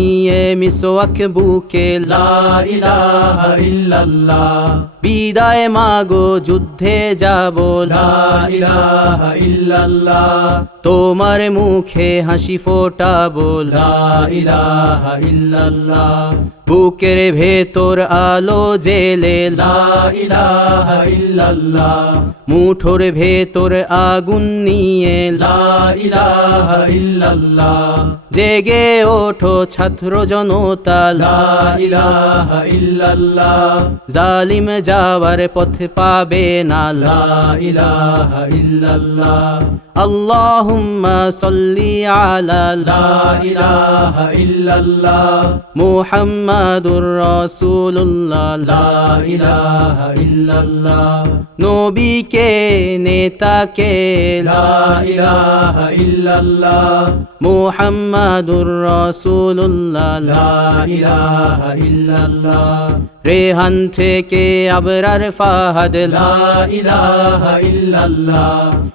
নিয়ে মিসওয়াক বুকে বিদায় মাগো, যুদ্ধে যাব তোমার মুখে হাসি ফোটাবো বুকের ভেতর আলো জেলে মুঠোর ভেতর আগুন নিয়ে জেগে ওঠো ছাত্র জনতা। জালিম যাওয়ার পথ পাবে না। আল্লাহুম্মা সাল্লি আলা লা ইলাহা ইল্লাল্লাহ। মুহাম্মাদুর রাসূলুল্লাহ। লা ইলাহা ইল্লাল্লাহ। মুহাম্মাদুর ইল্লাল্লাহ। রেহান থেকে আবরার ফাহাদ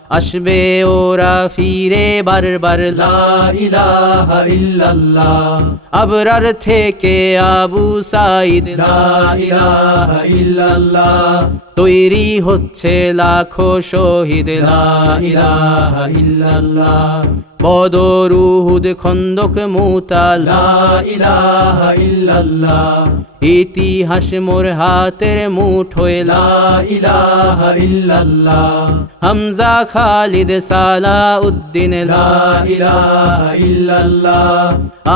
আসবে ওরা ফিরে বারবার আবরার থেকে আবু সাইদ তৈরি হচ্ছে লাখো শহীদ লা ইলাহা ইল্লাল্লাহ বদর উহুদ খন্দক মুতা লা ইলাহা ইল্লাল্লাহ। ইতিহাস মোর হাতের মুঠোয় লা হামজা খালিদ সালা উদ্দিন লা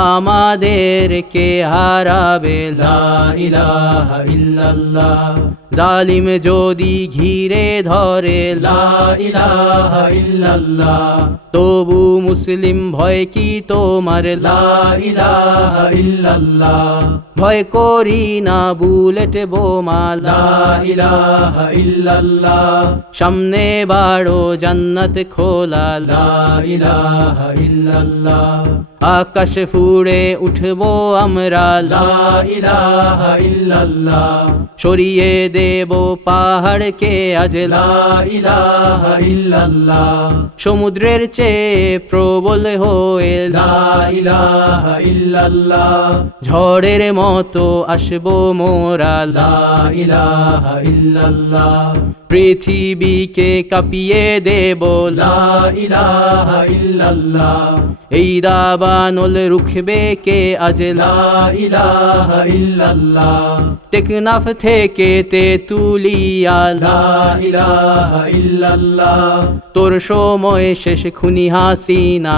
আমাদের কে হারাবে? জালিম যদি ঘিরে ধরে। তবু মুসলিম ভয় কি তোমার? ভয় করি না বুলেট বোমা সামনে বাড়ো জান্নাত খোলা আকাশ ফুড়ে উঠবো আমরা সরিয়ে দেব পাহাড়কে আজ সমুদ্রের চেয়ে প্রবল হয়ে ইলাহা ইল্লাল্লাহ। ঝড়ের মতো আসব মোরা লা ইলাহা ইল্লাল্লাহ। পৃথিবীকে কাঁপিয়ে দেব। লা ইলাহা ইল্লাল্লাহ। এই দাবানল রুখবে কে আজ টেকনাফ থেকে তে তুলিয়া তোর সময় শেষ খুনি হাসিনা।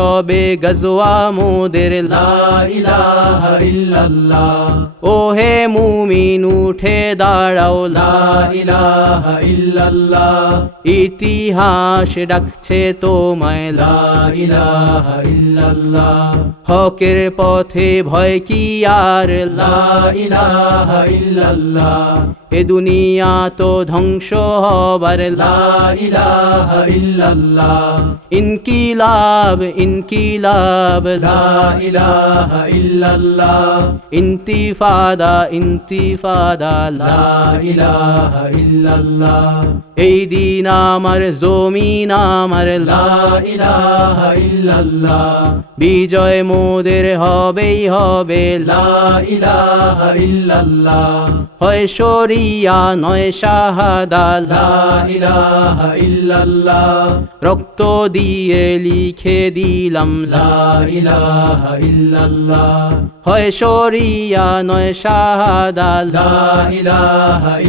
সবে গজওয়া মোদের ও হে মুমিন, উঠে দাঁড়াও ইতিহাস ডাকছে তোমায় হকের পথে ভয় কি আর, লা ইলাহা ইল্লাল্লাহ। এ দুনিয়া তো ধ্বংস হবার ইনকিলাব ইনকিলাব। ইন্তিফাদা ইন্তিফাদা এই দিন আমার জমিন আমার বিজয় মোদের হবেই হবে হয় শরী শরিয়া নয় ইল্লাল্লাহ। রক্ত দিয়ে লিখে দিলাম ইল্লাল্লাহ। হয় শরিয়া নয়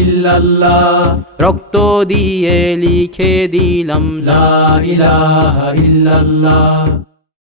ইল্লাল্লাহ। রক্ত দিয়ে লিখে দিলাম ইল্লাল্লাহ।